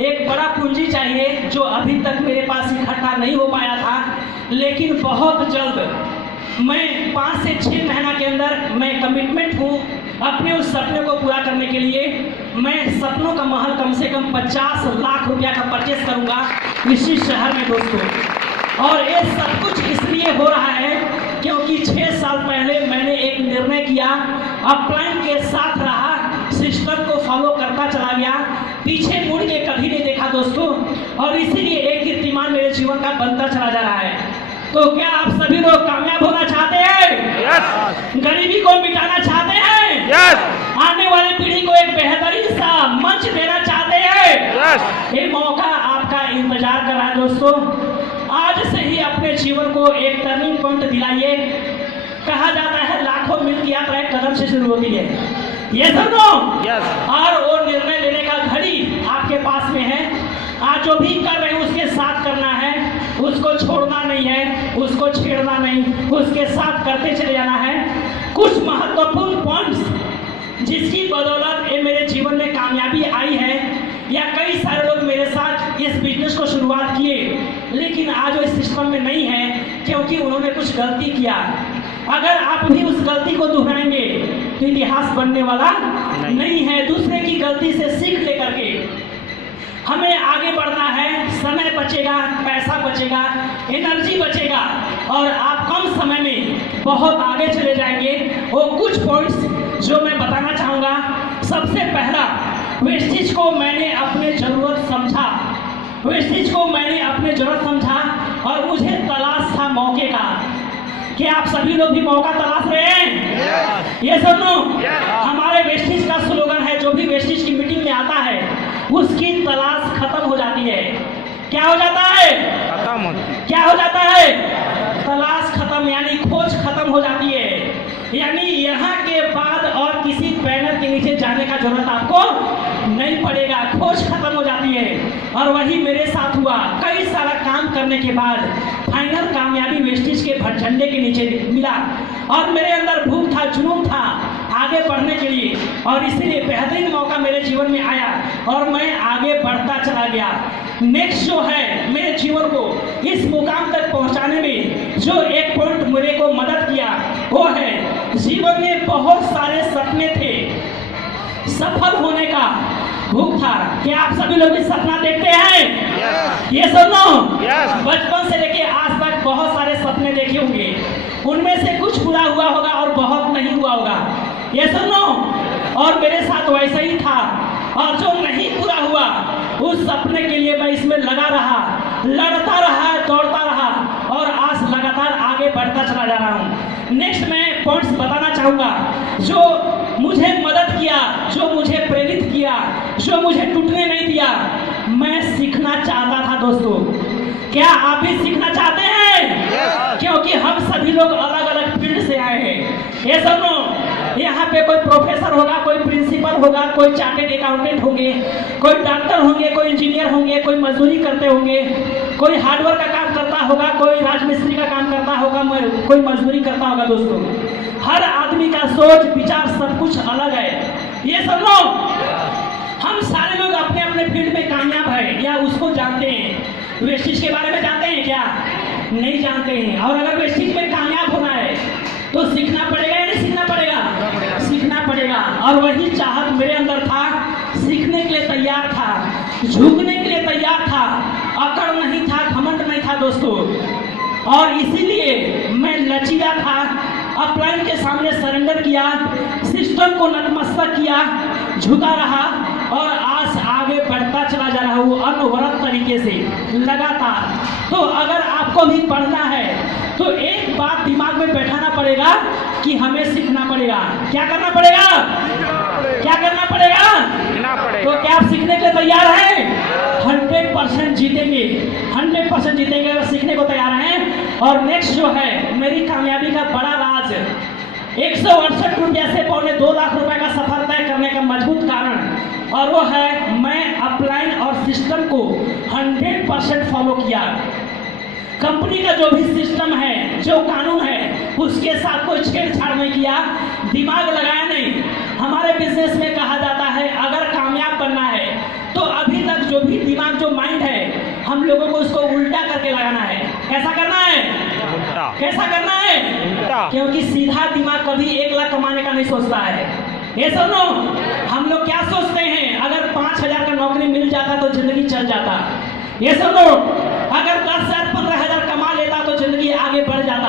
एक बड़ा पूंजी चाहिए जो अभी तक मेरे पास इकट्ठा नहीं हो पाया था। लेकिन बहुत जल्द मैं 5 से 6 महीना के अंदर मैं कमिटमेंट हूँ अपने उस सपने को पूरा करने के लिए। मैं सपनों का महल कम से कम 50 लाख रुपया का परचेस करूँगा इसी शहर में दोस्तों। और ये सब कुछ इसलिए हो रहा है क्योंकि 6 साल पहले मैंने एक निर्णय किया, अपलाइन के साथ रहा, सिस्टम को फॉलो करता चला गया, पीछे मुड़ के कभी नहीं देखा दोस्तों। और इसीलिए एक कीर्तिमान मेरे जीवन का बनता चला जा रहा है। तो क्या आप सभी लोग कामयाब होना चाहते हैं? यस। गरीबी को मिटाना चाहते हैं? यस। आने वाली पीढ़ी को एक बेहतरीन सा मंच देना चाहते हैं? यस। ये मौका आपका इंतजार कर रहा है दोस्तों। आज से ही अपने जीवन को एक टर्निंग पॉइंट दिलाइए। कहा जाता है लाखों मील की यात्रा एक कदम से शुरू होती है, ये सुनो। यस। और वो निर्णय लेने का घड़ी आपके पास में है। आज जो भी कर रहे हैं उसके साथ करना है, उसको छोड़ना नहीं है, उसको छेड़ना नहीं, उसके साथ करते चले जाना है। कुछ महत्वपूर्ण पॉइंट्स जिसकी बदौलत ये मेरे जीवन में कामयाबी आई है, या कई सारे लोग मेरे साथ इस बिजनेस को शुरुआत किए लेकिन आज वो इस सिस्टम में नहीं है क्योंकि उन्होंने कुछ गलती किया। अगर आप भी उस गलती को दोहराएंगे तो इतिहास बनने वाला नहीं है। दूसरे की गलती से सीख लेकर के हमें आगे बढ़ना है। समय बचेगा, पैसा बचेगा, एनर्जी बचेगा और आप कम समय में बहुत आगे चले जाएंगे। वो कुछ पॉइंट्स जो मैं बताना चाहूँगा। सबसे पहला, वेस्टेज को मैंने अपने ज़रूरत समझा, वेस्टेज को मैंने अपने ज़रूरत समझा और मुझे तलाश था मौके का। क्या आप सभी लोग भी मौका तलाश रहे हैं? ये सुनो, हमारे वेस्टेज का स्लोगन है, जो भी वेस्टेज की मीटिंग में आता है उसकी तलाश खत्म हो जाती है। क्या हो जाता है? खत्म। क्या हो जाता है? तलाश खत्म, यानी खोज खत्म हो जाती है। यानी यहाँ के बाद और किसी बैनर के नीचे जाने का जरूरत आपको नहीं पड़ेगा, खोज खत्म हो जाती है। और वही मेरे साथ हुआ। कई सारा काम करने के बाद फाइनल कामयाबी वेस्टेज के झंडे के नीचे मिला और मेरे अंदर भूख था, जुनून था आगे बढ़ने के लिए और इसीलिए बेहतरीन मौका मेरे जीवन में आया और मैं आगे बढ़ता चला गया। नेक्स्ट जो है मेरे जीवन को इस मुकाम तक पहुंचाने में जो एक पॉइंट मेरे को मदद किया वो है, जीवन में बहुत सारे सपने थे, सफल होने का भूख था। क्या आप सभी लोग भी सपना देखते हैं? ये सुनो, बचपन से लेके आज तक बहुत सारे सपने देखे होंगे, उनमें से कुछ पूरा हुआ होगा और बहुत नहीं हुआ होगा। ये सुनो, और मेरे साथ वैसा ही था और जो नहीं पूरा हुआ उस सपने के लिए मैं इसमें लगा रहा, लड़ता रहा, दौड़ता रहा और आज लगातार आगे बढ़ता चला जा रहा हूँ। नेक्स्ट मैं पॉइंट्स बताना चाहूँगा जो मुझे मदद किया, जो मुझे प्रेरित किया, जो मुझे टूटने नहीं दिया। मैं सीखना चाहता था दोस्तों। क्या आप भी सीखना चाहते हैं? क्योंकि हम सभी लोग अलग अलग फील्ड से आए हैं। ये सुनो, यहाँ पे कोई प्रोफेसर होगा, कोई प्रिंसिपल होगा, कोई चार्टेड अकाउंटेंट होंगे, कोई डॉक्टर होंगे, कोई इंजीनियर होंगे, कोई मजदूरी करते होंगे, कोई हार्डवेयर का काम करता होगा, कोई राजमिस्त्री का काम करता होगा, कोई मजदूरी करता होगा। दोस्तों, हर आदमी का सोच विचार सब कुछ अलग है। ये सब लोग, हम सारे लोग अपने अपने फील्ड में कामयाब है या उसको जानते हैं। वेस्टिज के बारे में जानते हैं क्या? नहीं जानते हैं। और अगर वेस्टिज में कामयाब होना है तो सीखना पड़ेगा या नहीं सीखना पड़ेगा? सीखना पड़ेगा। और वही चाहत मेरे अंदर था, सीखने के लिए तैयार था, झुकने के लिए तैयार था, अकड़ नहीं था, घमंड नहीं था दोस्तों। और इसीलिए मैं लचीला था, अपलाइन के सामने सरेंडर किया, सिस्टम को नतमस्तक किया, झुका रहा और आज आगे बढ़ता चला जा रहा हूँ अनवरत तरीके से लगातार। तो अगर आपको भी पढ़ना है तो एक बात दिमाग में बैठाना पड़ेगा कि हमें सीखना पड़ेगा। क्या करना पड़ेगा? क्या करना पड़ेगा? तो क्या आप सीखने के लिए तैयार हैं? 100% जीतेंगे, 100% जीतेंगे अगर सीखने को तैयार हैं। और नेक्स्ट जो है मेरी कामयाबी का बड़ा राज, 168 रुपया से पौने 2 लाख रुपए का सफर तय करने का मजबूत कारण, और वो है मैं अपलाइन और सिस्टम को 100% फॉलो किया। कंपनी का जो भी सिस्टम है, जो कानून है, उसके साथ कोई छेड़छाड़ नहीं किया, दिमाग लगाया नहीं। हमारे बिजनेस में कहा जाता है अगर कामयाब बनना है तो अभी तक जो भी दिमाग, जो माइंड है, हम लोगों को उसको उल्टा करके लगाना है। कैसा करना है? उल्टा। कैसा करना है? उल्टा। क्योंकि सीधा दिमाग कभी 1 लाख कमाने का नहीं सोचता है। ये सुनो, हम लोग क्या सोचते हैं, अगर 5,000 का नौकरी मिल जाता तो जिंदगी चल जाता। ये सुनो, अगर 10,000 15,000 कमा लेता तो जिंदगी आगे बढ़ जाता।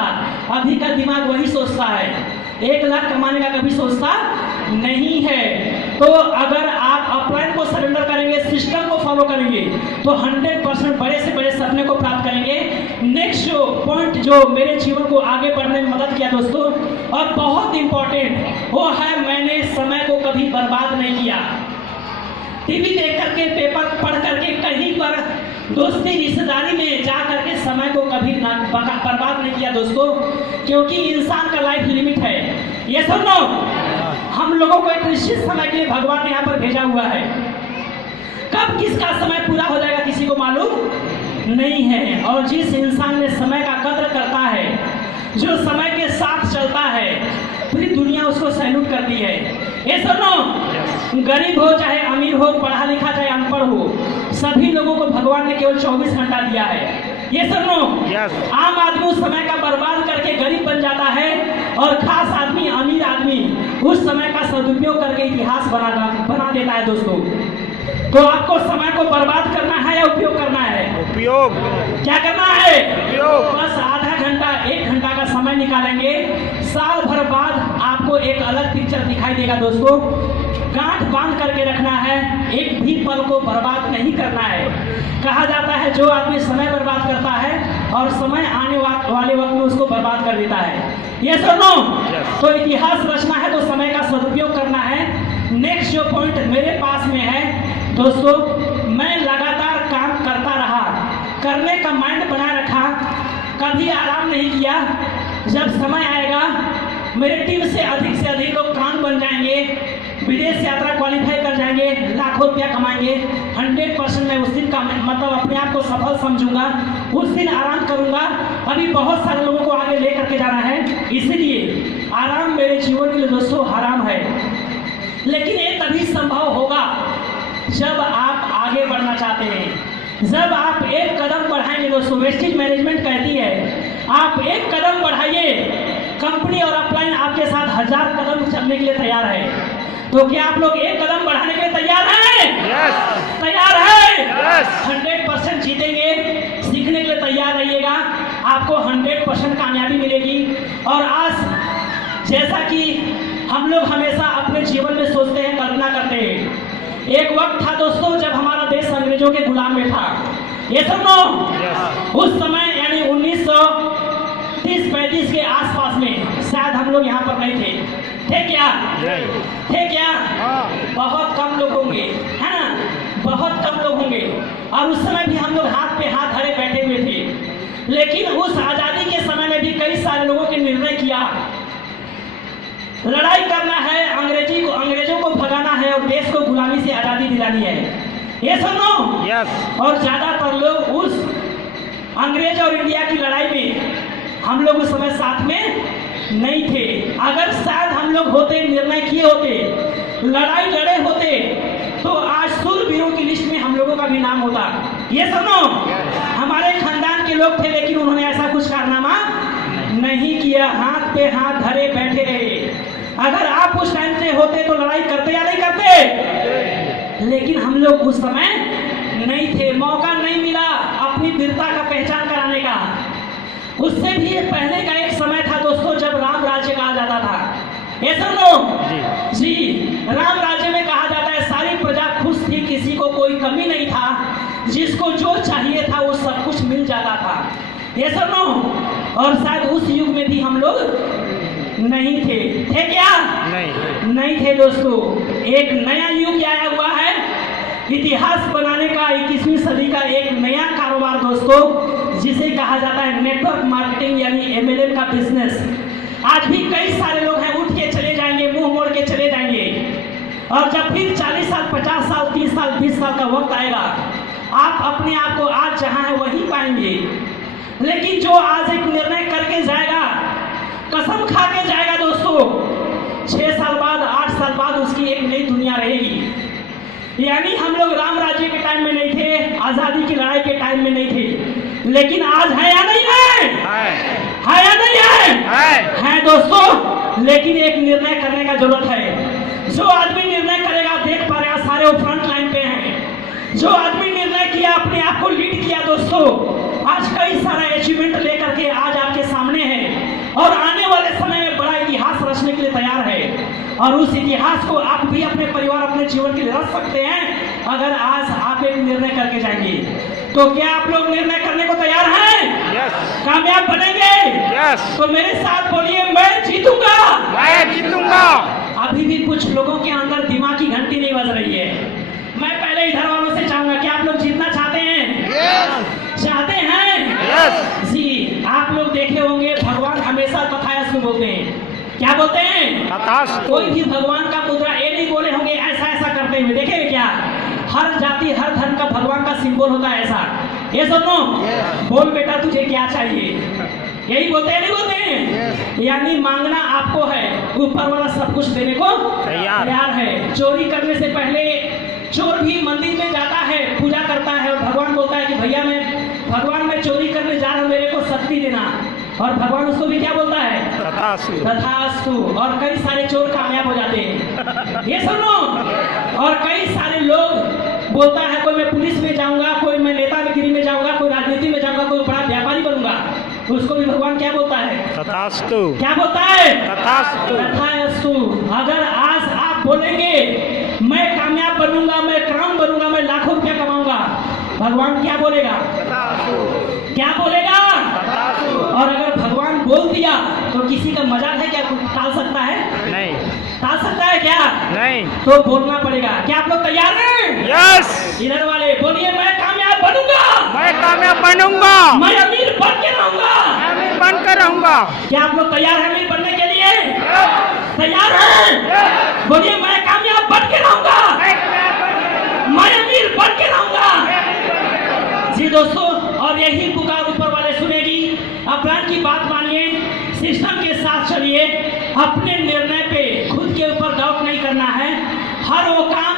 अभी का दिमाग वही सोचता है, 1 लाख कमाने का कभी सोचता नहीं है। तो अगर आप अपलाइन को सरेंडर करेंगे, सिस्टम को फॉलो करेंगे तो 100% बड़े से बड़े सपने को प्राप्त करेंगे। नेक्स्ट जो पॉइंट जो मेरे जीवन को आगे बढ़ने में मदद किया दोस्तों, और बहुत इंपॉर्टेंट, वो है मैंने समय को कभी बर्बाद नहीं किया। टीवी देख करके, पेपर पढ़ करके, कहीं पर दोस्ती रिश्तेदारी में जा करके समय को कभी बर्बाद नहीं किया दोस्तों, क्योंकि इंसान का लाइफ लिमिट है। ये सुनो, हम लोगों को एक निश्चित समय के लिए भगवान ने यहाँ पर भेजा हुआ है। कब किसका समय पूरा हो जाएगा किसी को मालूम नहीं है। और जिस इंसान ने समय का कद्र करता है, जो समय के साथ चलता है, पूरी दुनिया उसको सैल्यूट करती है। ये सुनो, गरीब हो चाहे अमीर हो, पढ़ा लिखा चाहे अनपढ़ हो, सभी लोगों को भगवान ने केवल 24 घंटा दिया है। ये सुनो, आम आदमी उस समय का बर्बाद करके गरीब बन जाता है, और खास आदमी, अमीर आदमी उस समय का सदुपयोग करके इतिहास बना देता है दोस्तों। तो आपको समय को बर्बाद करना है या उपयोग करना है? उपयोग। क्या करना है? उपयोग। बस आधा घंटा 1 घंटा का समय निकालेंगे, साल भर बाद आपको एक अलग पिक्चर दिखाई देगा दोस्तों। गांठ बांध करके रखना है, एक भी पल को बर्बाद नहीं करना है। कहा जाता है जो आदमी समय बर्बाद करता है और समय आने वाले वक्त में उसको बर्बाद कर देता है। ये सुनो, तो इतिहास रचना है तो समय का सदुपयोग करना है। नेक्स्ट जो पॉइंट मेरे पास में है दोस्तों, मैं लगातार काम करता रहा, करने का माइंड बना रखा, कभी आराम नहीं किया। जब समय आएगा मेरे टीम से अधिक लोग काम बन जाएंगे, विदेश यात्रा क्वालिफाई कर जाएंगे, लाखों रुपया कमाएंगे, 100% मैं उस दिन का मतलब अपने आप को सफल समझूंगा, उस दिन आराम करूंगा। अभी बहुत सारे लोगों को आगे ले करके जाना है, इसलिए आराम मेरे जीवन के लिए दोस्तों हराम है। लेकिन ये तभी संभव होगा जब आप आगे बढ़ना चाहते हैं, जब आप एक कदम बढ़ाएंगे दोस्तों। वेस्टेज मैनेजमेंट कहती है आप एक कदम बढ़ाइए, कंपनी और अपलाइन आपके साथ 1000 कदम चलने के लिए तैयार है। तो क्या आप लोग एक कदम बढ़ाने के लिए तैयार हैं? yes. तैयार है? yes. 100% जीतेंगे। सीखने के लिए तैयार रहिएगा, आपको 100% कामयाबी मिलेगी। और आज जैसा कि हम लोग हमेशा अपने जीवन में सोचते हैं, कल्पना करते हैं, एक वक्त था दोस्तों जब हमारा देश अंग्रेजों के गुलाम में था। ये सुनो, उस समय यानी 1930-35 के आसपास में, शायद हम लोग यहाँ पर नहीं थे। थे क्या? थे क्या? बहुत कम लोग होंगे, है ना, बहुत कम लोग होंगे। और उस समय भी हम लोग हाथ पे हाथ धरे बैठे हुए थे। लेकिन उस आज़ादी के समय में भी कई सारे लोगों के निर्णय किया, लड़ाई करना है, अंग्रेजों को भगाना है और देश को गुलामी से आज़ादी दिलानी है। ये सुनो, और ज़्यादातर लोग उस अंग्रेज और इंडिया की लड़ाई में हम लोग उस समय साथ में नहीं थे। अगर शायद हम लोग होते, निर्णय किए होते, लड़ाई लड़े होते, तो आज शूरवीरों की लिस्ट में हम लोगों का भी नाम होता। ये सुनो, हमारे खानदान के लोग थे लेकिन उन्होंने ऐसा कुछ कारनामा नहीं किया, हाथ पे हाथ धरे बैठे रहे। अगर आप उस टाइम से होते तो लड़ाई करते या नहीं करते? लेकिन हम लोग उस समय नहीं थे, मौका नहीं मिला अपनी वीरता का पहचान कराने का। उससे भी पहले का एक समय था दोस्तों जब राम राज्य कहा जाता था। ये सुनो जी, राम राज्य में कहा जाता है सारी प्रजा खुश थी, किसी को कोई कमी नहीं था, जिसको जो चाहिए था वो सब कुछ मिल जाता था। ये सुनो, और शायद उस युग में भी हम लोग नहीं थे क्या? नहीं थे दोस्तों। एक नया युग आया हुआ है, इतिहास बनाने का 21वीं सदी का एक नया कारोबार दोस्तों, जिसे कहा जाता है नेटवर्क मार्केटिंग यानी MLM का बिजनेस। आज भी कई सारे लोग हैं, उठ के चले जाएंगे, मुंह मोड़ के चले जाएंगे, और जब फिर 40 साल 50 साल 30 साल 20 साल का वक्त आएगा, आप अपने आप को आज जहां है वहीं पाएंगे। लेकिन जो आज एक निर्णय करके जाएगा, कसम खा के जाएगा दोस्तों, 6 साल बाद 8 साल बाद उसकी एक नई दुनिया रहेगी। यानी हम लोग राम राज्य के टाइम में नहीं थे, आजादी की लड़ाई के टाइम में नहीं थे, लेकिन आज है या नहीं है? है या नहीं है? है दोस्तों, लेकिन एक निर्णय करने का जरूरत है। जो आदमी निर्णय करेगा, देख पा रहे हैं सारे वो फ्रंट लाइन पे हैं। जो आदमी निर्णय किया, अपने आप को लीड किया दोस्तों, आज कई सारा अचीवमेंट लेकर के आज आपके सामने है और आने वाले समय में बड़ा इतिहास रचने के लिए तैयार है। और उस इतिहास को आप भी अपने परिवार, अपने जीवन के लिए रच सकते हैं अगर आज आप एक निर्णय करके जाएंगे। तो क्या आप लोग निर्णय करने को तैयार हैं? कामयाब बनेंगे? तो मेरे साथ बोलिए, मैं जीतूंगा। मैं जीतूंगा। अभी भी कुछ लोगों के अंदर दिमाग की घंटी नहीं बज रही है। मैं पहले इधर वालों से चाहूंगा, क्या आप लोग जीतना चाहते हैं? चाहते हैं? जी, आप लोग देखे होंगे भगवान हमेशा तथास्तु बोलते हैं। क्या बोलते हैं? तथास्तु। कोई भी भगवान का मुद्रा ये नहीं बोले होंगे ऐसा ऐसा करते हुए, देखे क्या? हर जाति हर धर्म का भगवान का सिंबल होता है ऐसा। ये सुनो, बोल बेटा तुझे क्या चाहिए, यही बोलते हैं, नहीं बोलते हैं? यानी मांगना आपको है, ऊपर वाला सब कुछ देने को तैयार है। चोरी करने से पहले चोर भी मंदिर में जाता है, पूजा करता है, और भगवान बोलता है कि भैया मैं चोरी करने जा रहा हूँ, मेरे को शक्ति देना। और भगवान उसको भी क्या बोलता है? तथास्तु। और कई सारे चोर कामयाब हो जाते हैं। ये सुनो, और कई सारे लोग बोलता है कोई मैं पुलिस में जाऊंगा, कोई मैं नेतागिरी में जाऊंगा, कोई राजनीति में जाऊंगा, कोई बड़ा व्यापारी बनूंगा, तो उसको भी भगवान क्या बोलता है? तथास्तु। क्या बोलता है? तथास्तु। अगर आज आप बोलेंगे मैं कामयाब बनूंगा, मैं काम बनूंगा, मैं लाखों रुपया कमाऊंगा, भगवान क्या बोलेगा? क्या बोलेगा? और अगर भगवान बोल दिया तो किसी का मजाक है क्या? टाल सकता है? नहीं। टाल सकता है क्या? नहीं। तो बोलना पड़ेगा। क्या आप लोग तैयार हैं? यस। इधर वाले बोलिए, मैं कामयाब बनूंगा। मैं कामयाब बनूंगा। मैं अमीर बन के रहूंगा। अमीर बन कर रहूंगा। क्या आप लोग तैयार हैं अमीर बनने के लिए? तैयार हैं? बोलिए, मैं कामयाब बन के रहूंगा, मैं अमीर बन के रहूंगा। जी दोस्तों, और यही पुकार ऊपर वाले सुनेगी। अपराध की बात मानिए, सिस्टम के साथ चलिए, अपने निर्णय पे खुद के ऊपर डाउट नहीं करना है। हर वो काम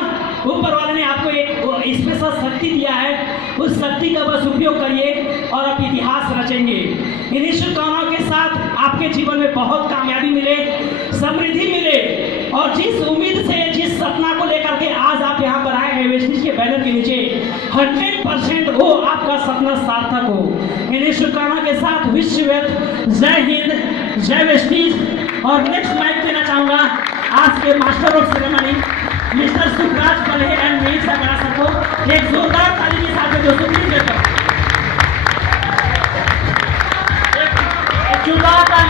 ऊपर वाले ने आपको एक स्पेशल शक्ति दिया है, उस शक्ति का बस उपयोग करिए और आप इतिहास रचेंगे। इन्हीं शुभकामनाओं के साथ आपके जीवन में बहुत कामयाबी मिले, समृद्धि मिले, और जिस उम्मीद से, जिस सपना को लेकर के आज आप यहाँ पर आए हैं वेस्टिज के बैनर के नीचे, 100% वो आपका सपना सार्थक हो। इन्हीं शुभकामना के साथ विश्व जय हिंद, जय वेस्टिज। और नेक्स्ट माइक देना चाहूंगा आज के master of ceremony mister Sukhraj Palhe and Neel Sakra sir को। एक जोरदार ताली के साथ दोस्तों प्लीज। एक जोरदार